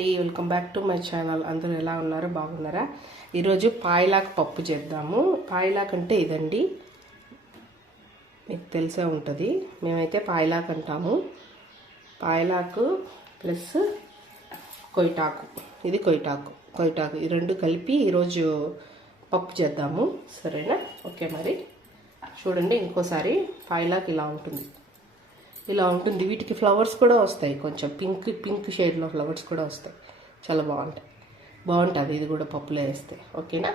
అండి, welcome back to my channel. అందరూ ఎలా ఉన్నారు? బాగున్నారా? ఈరోజు పాయలాకు పప్పు చేద్దాము. పాయలాకు అంటే ఇదండి, మీకు తెలిసే ఉంటుంది. మేమైతే పాయలాకు అంటాము. పాయలాకు ప్లస్ కొయ్యటాకు, ఇది కొయ్యటాకు ఈ రెండు కలిపి ఈరోజు పప్పు చేద్దాము. సరేనా? ఓకే, మరి చూడండి. ఇంకోసారి పాయలాకు ఇలా ఉంటుంది. వీటికి ఫ్లవర్స్ కూడా వస్తాయి, కొంచెం పింక్ షేడ్లో ఫ్లవర్స్ కూడా వస్తాయి. చాలా బాగుంటుంది ఇది కూడా పప్పులో వేస్తే. ఓకేనా?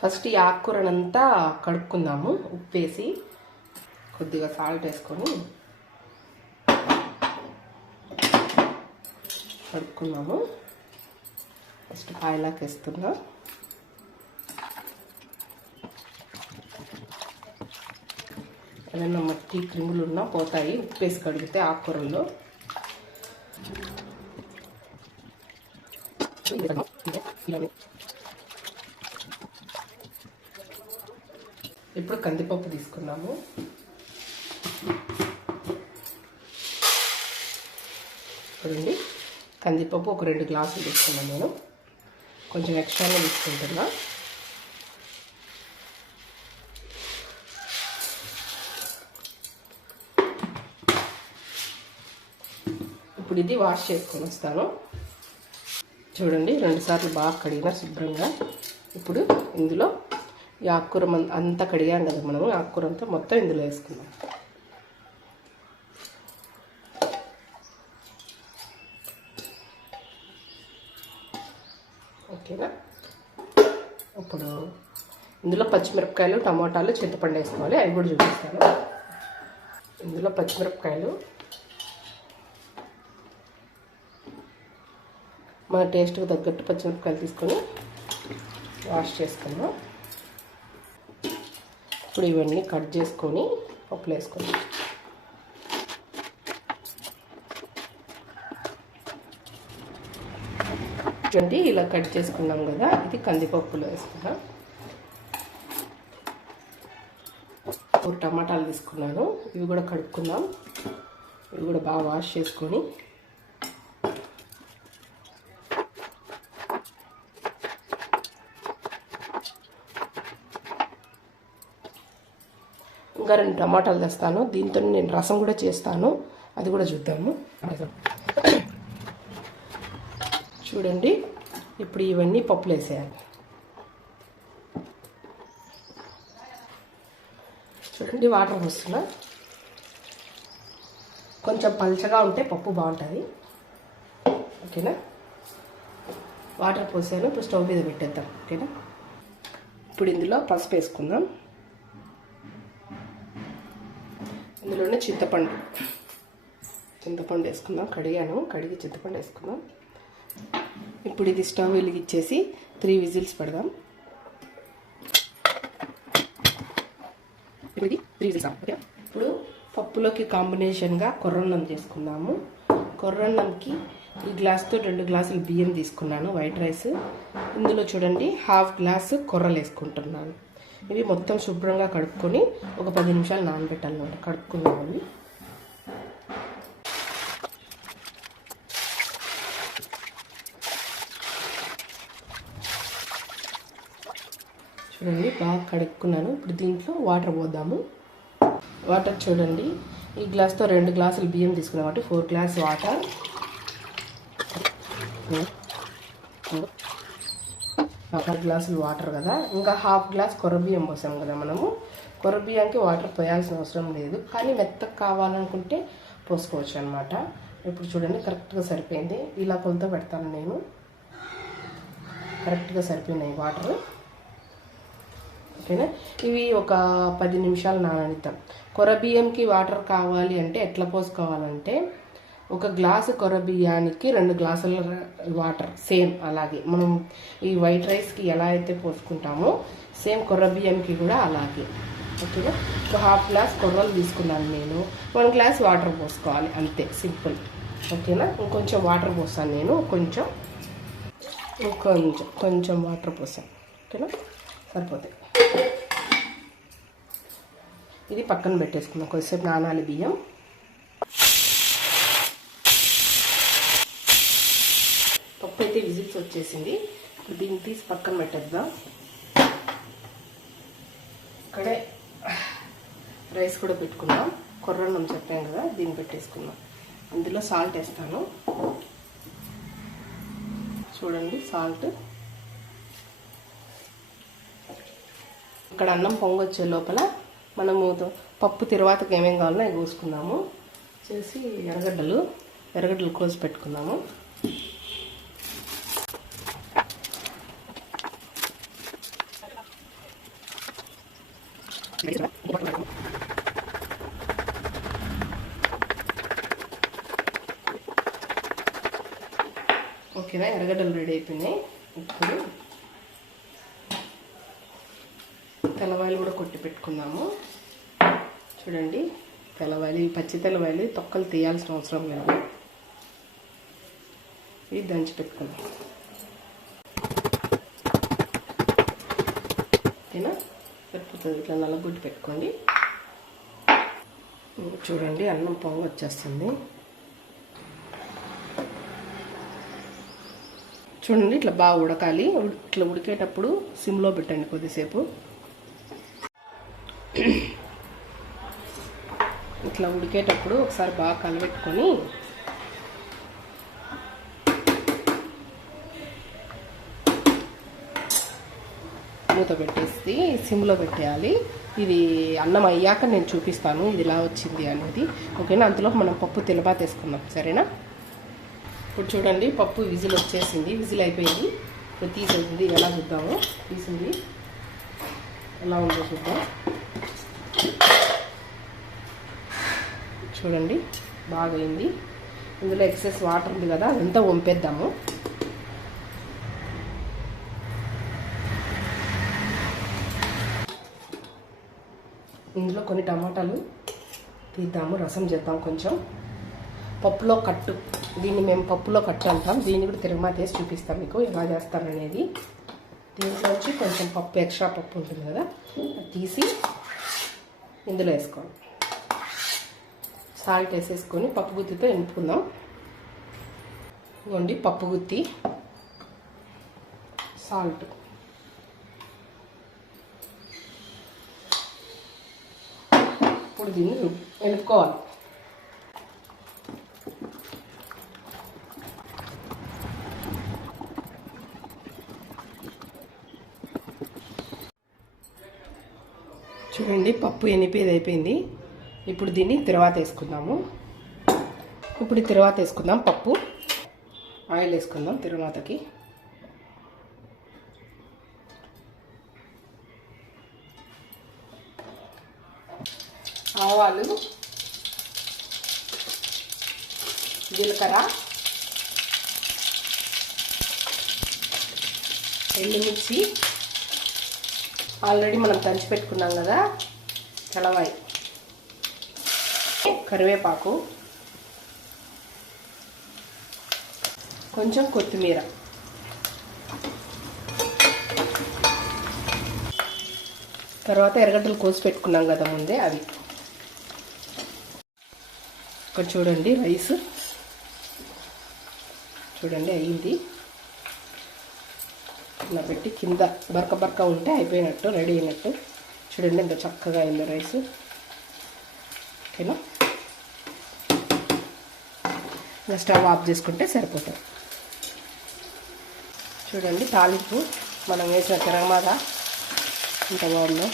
ఫస్ట్ ఈ ఆకుకూరనంతా కడుక్కుందాము. ఉప్పు వేసి కొద్దిగా సాల్ట్ వేసుకొని కడుక్కుందాము. ఫస్ట్ పాయలాకు వేస్తున్నా. ఏదైనా మట్టి క్రిములు ఉన్నా పోతాయి ఉప్పు వేసి కడిగితే ఆకుకూరల్లో. ఇప్పుడు కందిపప్పు తీసుకున్నాము. చూడండి, కందిపప్పు ఒక 2 గ్లాసులు తీసుకున్నాను. నేను కొంచెం ఎక్స్ట్రానే తీసుకుంటున్నా. ఇప్పుడు ఇది వాష్ చేసుకొని వస్తాను. చూడండి, 2 సార్లు బాగా కడిగిన శుభ్రంగా. ఇప్పుడు ఇందులో ఈ ఆకుకూర అంతా కడిగాం కదా మనము, ఆకుకూర అంతా మొత్తం ఇందులో వేసుకుందాం. ఓకేనా? ఇప్పుడు ఇందులో పచ్చిమిరపకాయలు, టమాటాలు, చింతపండు వేసుకోవాలి. అవి కూడా చూపిస్తాను. ఇందులో పచ్చిమిరపకాయలు మన టేస్ట్కి తగ్గట్టు పచ్చిమిరపకాయలు తీసుకొని వాష్ చేసుకుందాం. ఇప్పుడు ఇవన్నీ కట్ చేసుకొని పప్పులు వేసుకుందాం. చూడండి, ఇలా కట్ చేసుకున్నాం కదా, ఇది కందిపప్పులో వేసుకున్నాం. 4 టమాటాలు తీసుకున్నాను. ఇవి కూడా కడుక్కుందాం. ఇవి కూడా బాగా వాష్ చేసుకొని ఇంకా 2 టమాటాలు తెస్తాను. దీంతో నేను రసం కూడా చేస్తాను, అది కూడా చూద్దాము. చూడండి, ఇప్పుడు ఇవన్నీ పప్పులు వేసేయాలి. చూడండి, వాటర్ పోస్తున్నా. కొంచెం పల్చగా ఉంటే పప్పు బాగుంటుంది. ఓకేనా? వాటర్ పోసాను. ఇప్పుడు స్టవ్ మీద పెట్టేద్దాం. ఓకేనా? ఇప్పుడు ఇందులో పసుపు వేసుకుందాం. ఇందులోనే చింతపండు వేసుకుందాం. కడిగి చింతపండు వేసుకుందాం. ఇప్పుడు ఇది స్టవ్ వెలిగించేసి 3 విజిల్స్ పెడదాం. ఇప్పుడు పప్పులోకి కాంబినేషన్గా కొర్రన్నం చేసుకుందాము. కొర్రన్నంకి ఈ గ్లాస్తో 2 గ్లాసులు బియ్యం తీసుకున్నాను, వైట్ రైస్. ఇందులో చూడండి 1/2 గ్లాసు కొర్రలు వేసుకుంటున్నాను. ఇవి మొత్తం శుభ్రంగా కడుక్కొని ఒక 10 నిమిషాలు నానబెట్టాలన్నమాట. కడుక్కుందామండి. చూడండి, బాగా కడుక్కున్నాను. ఇప్పుడు దీంట్లో వాటర్ పోద్దాము. వాటర్ చూడండి, ఈ గ్లాస్తో 2 గ్లాసులు బియ్యం తీసుకున్నాం కాబట్టి 4 గ్లాస్ వాటర్. 1/2 గ్లాసులు వాటర్ కదా, ఇంకా 1/2 గ్లాస్ కొర్రబియ్యం పోసాం కదా మనము. కొర్రబియ్యానికి వాటర్ పోయాల్సిన అవసరం లేదు, కానీ మెత్తగా కావాలనుకుంటే పోసుకోవచ్చు అనమాట. ఇప్పుడు చూడండి, కరెక్ట్గా సరిపోయింది. ఇలా కొలత పెడతాను నేను. కరెక్ట్గా సరిపోయినాయి వాటర్. ఓకేనా? ఇవి ఒక 10 నిమిషాలు నాననిద్దాం. కొర్రబియ్యంకి వాటర్ కావాలి అంటే ఎట్లా పోసుకోవాలంటే, 1 గ్లాసు కొర్రబియ్యానికి 2 గ్లాసుల వాటర్. సేమ్ అలాగే మనం ఈ వైట్ రైస్కి ఎలా అయితే పోసుకుంటామో సేమ్ కొర్రబియ్యంకి కూడా అలాగే. ఓకేనా? 1/2 గ్లాస్ కొర్రలు తీసుకున్నాను నేను. 1 గ్లాస్ వాటర్ పోసుకోవాలి, అంతే, సింపుల్. ఓకేనా? ఇంకొంచెం వాటర్ పోసాను నేను. కొంచెం వాటర్ పోసాను. ఓకేనా? సరిపోతాయి. ఇది పక్కన పెట్టేసుకుందాం. కొద్దిసేపు నానాలి బియ్యం. పప్పు అయితే విజిల్స్ వచ్చేసింది. ఇప్పుడు దీన్ని తీసి పక్కన పెట్టేద్దాం. ఇక్కడే రైస్ కూడా పెట్టుకుందాం. కొర్రన్నం చెప్పాం కదా, దీన్ని పెట్టేసుకుందాం. అందులో సాల్ట్ వేస్తాను. చూడండి సాల్ట్. ఇక్కడ అన్నం పొంగొచ్చే లోపల మనము పప్పు తర్వాతకి ఏమేమి కావాలో అవి కోసుకుందాము. చేసి ఎర్రగడ్డలు కోసి పెట్టుకుందాము. ఓకేనా, ఎర్రగడ్డలు రెడీ అయిపోయినాయి. ఇప్పుడు తెల్లవాయలు కూడా కొట్టి పెట్టుకుందాము. చూడండి తెల్లవాయలు, ఈ పచ్చి తెల్లవాయలు తొక్కలు తీయాల్సిన అవసరం లేదు. ఇవి దంచి పెట్టుకుందాం. ఓకేనా, సరిపోతుంది. ఇట్లా నల్లగొట్టి పెట్టుకోండి. చూడండి అన్నం పొంగ వచ్చేస్తుంది. చూడండి ఇట్లా బాగా ఉడకాలి. ఇట్లా ఉడికేటప్పుడు సిమ్లో పెట్టండి కొద్దిసేపు. ఇట్లా ఉడికేటప్పుడు ఒకసారి బాగా కలబెట్టుకొని మూత పెట్టేసి సిమ్లో పెట్టేయాలి. ఇది అన్నం అయ్యాక నేను చూపిస్తాను ఇది ఇలా వచ్చింది అనేది. ఓకేనా, అంతలో మనం పప్పు తిలబాత వేసుకుందాం. సరేనా. ఇప్పుడు చూడండి పప్పు విజిల్ వచ్చేసింది. విజిల్ అయిపోయింది. ఇప్పుడు తీసేసింది. ఎలా చూద్దాము, తీసింది ఎలా ఉందో చూద్దాం. చూడండి బాగా అయింది. ఇందులో ఎక్సెస్ వాటర్ ఉంది కదా, అదంతా వంపేద్దాము. ఇందులో కొన్ని టమాటాలు తీద్దాము, రసం చేద్దాం కొంచెం. పప్పులో కట్టు, దీన్ని మేము పప్పులో కట్టు అంటాం. దీన్ని కూడా తిరగమాత వేసి చూపిస్తాం మీకు ఎలా చేస్తారనేది. దీంట్లోంచి కొంచెం పప్పు, ఎక్స్ట్రా పప్పు ఉంటుంది కదా, తీసి ఇందులో వేసుకోండి. సాల్ట్ వేసేసుకొని పప్పు గుత్తితో ఎనుపుకుందాం. ఇవ్వండి పప్పు గుత్తి, సాల్ట్. ఇప్పుడు దీన్ని ఎనుపుకోవాలి. చూడండి పప్పు ఎనిపేది అయిపోయింది. ఇప్పుడు దీన్ని తర్వాత వేసుకుందాము. ఇప్పుడు తర్వాత వేసుకుందాం పప్పు. ఆయిల్ వేసుకుందాం తిరుమాతకి. ఆవాలు, జీలకర్ర, ఎండుమిర్చి, ఆల్రెడీ మనం దంచి పెట్టుకున్నాం కదా తెల్లవాయి, కరివేపాకు, కొంచెం కొత్తిమీర, తర్వాత ఎర్రగడ్డలు కోసి పెట్టుకున్నాం కదా ముందే అవి. ఇక్కడ చూడండి రైస్ చూడండి అయ్యింది. ఇలా పెట్టి కింద బరక ఉంటే అయిపోయినట్టు, రెడీ అయినట్టు. చూడండి ఎంత చక్కగా అయింది రైస్. ఓకేనా, ఇంకా స్టవ్ ఆఫ్ చేసుకుంటే సరిపోతుంది. చూడండి తాలింపు మనం వేసిన తిరగమాత ఎంత బాగుందో.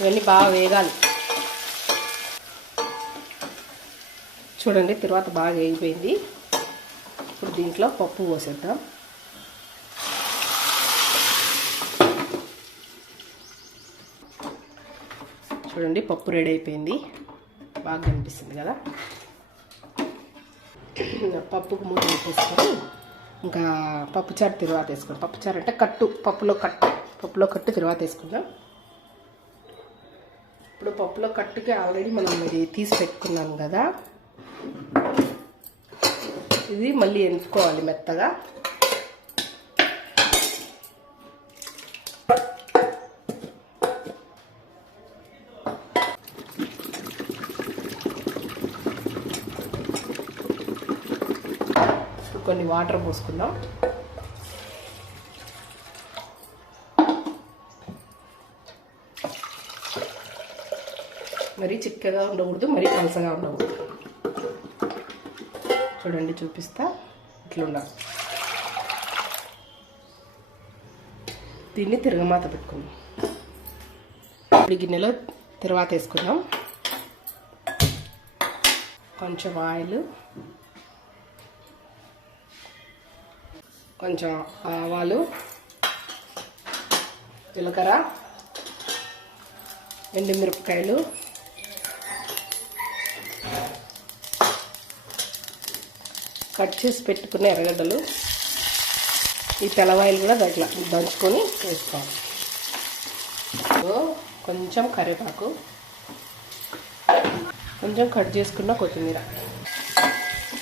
ఇవన్నీ బాగా వేగాలి. చూడండి తర్వాత బాగా వేగిపోయింది. ఇప్పుడు దీంట్లో పప్పు పోసేద్దాం. చూడండి పప్పు రెడీ అయిపోయింది. బాగా కనిపిస్తుంది కదా. పప్పుకు మూత పెట్టేసుకొని ఇంకా పప్పుచారు తిరువాత వేసుకుందాం. పప్పుచారు అంటే కట్టు, పప్పులో కట్టు తిరువాత వేసుకుందాం. ఇప్పుడు పప్పులో కట్టుకి ఆల్రెడీ మనం ఇది తీసి పెట్టుకున్నాం కదా, ఇది మళ్ళీ ఎనుకోవాలి మెత్తగా. కొన్ని వాటర్ పోసుకుందాం. మరీ చిక్కగా ఉండకూడదు, మరీ పలసగా ఉండకూడదు. చూడండి, చూపిస్తా. ఇట్లా దీన్ని తిరగమాత పెట్టుకుందాం. ఇప్పుడు గిన్నెలో తర్వాత వేసుకుందాం. కొంచెం ఆయిల్, కొంచెం ఆవాలు, జీలకర్ర, ఎండుమిరపకాయలు, కట్ చేసి పెట్టుకున్న ఎర్రగడ్డలు, ఈ తెల్లవాయిలు కూడా దాంట్లో దంచుకొని వేసుకోవాలి. కొంచెం కరివేపాకు, కొంచెం కట్ చేసుకున్న కొత్తిమీర.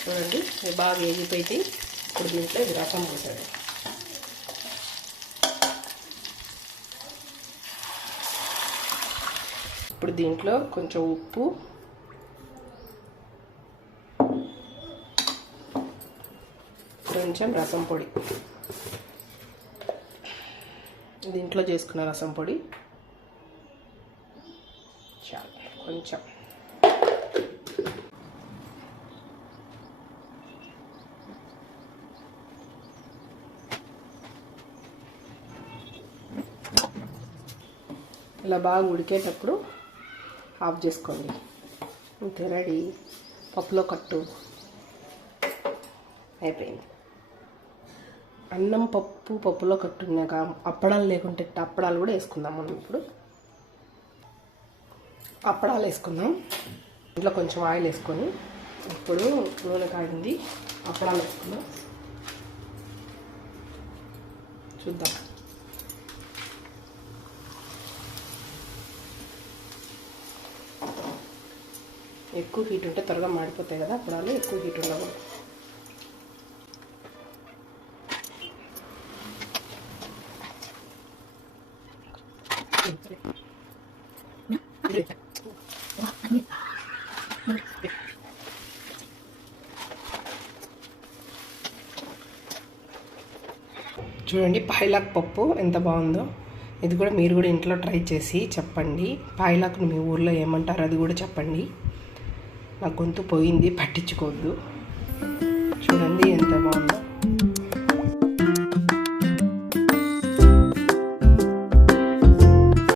చూడండి, ఇది బాగా వేగిపోయి ఇప్పుడు దీంట్లో ఇది రసం పోసాడు. ఇప్పుడు దీంట్లో కొంచెం ఉప్పు, కొంచెం రసం పొడి, దీంట్లో చేసుకున్న రసం పొడి చాలు. కొంచెం ఇలా బాగా ఉడికేటప్పుడు ఆఫ్ చేసుకోండి. అంతే, రెడీ. పప్పులో కట్టు అయిపోయింది. అన్నం పప్పులో కట్టున్నాక అప్పడాలు లేకుంటే అప్పడాలు కూడా వేసుకుందాం. మనం ఇప్పుడు అప్పడాలు వేసుకుందాం. ఇంట్లో కొంచెం ఆయిల్ వేసుకొని ఇప్పుడు నూనె కాగింది, అప్పడాలు వేసుకుందాం. చూద్దాం. ఎక్కువ హీట్ ఉంటే త్వరగా మాడిపోతాయి కదా అప్పడాలు, ఎక్కువ హీట్ ఉండకూడదు. చూడండి, పాయలాక్ పప్పు ఎంత బాగుందో. ఇది కూడా మీరు కూడా ఇంట్లో ట్రై చేసి చెప్పండి. పాయలాక్ను మీ ఊర్లో ఏమంటారు అది కూడా చెప్పండి. నా గొంతు పోయింది, పట్టించుకోవద్దు. చూడండి ఎంత బాగుంది.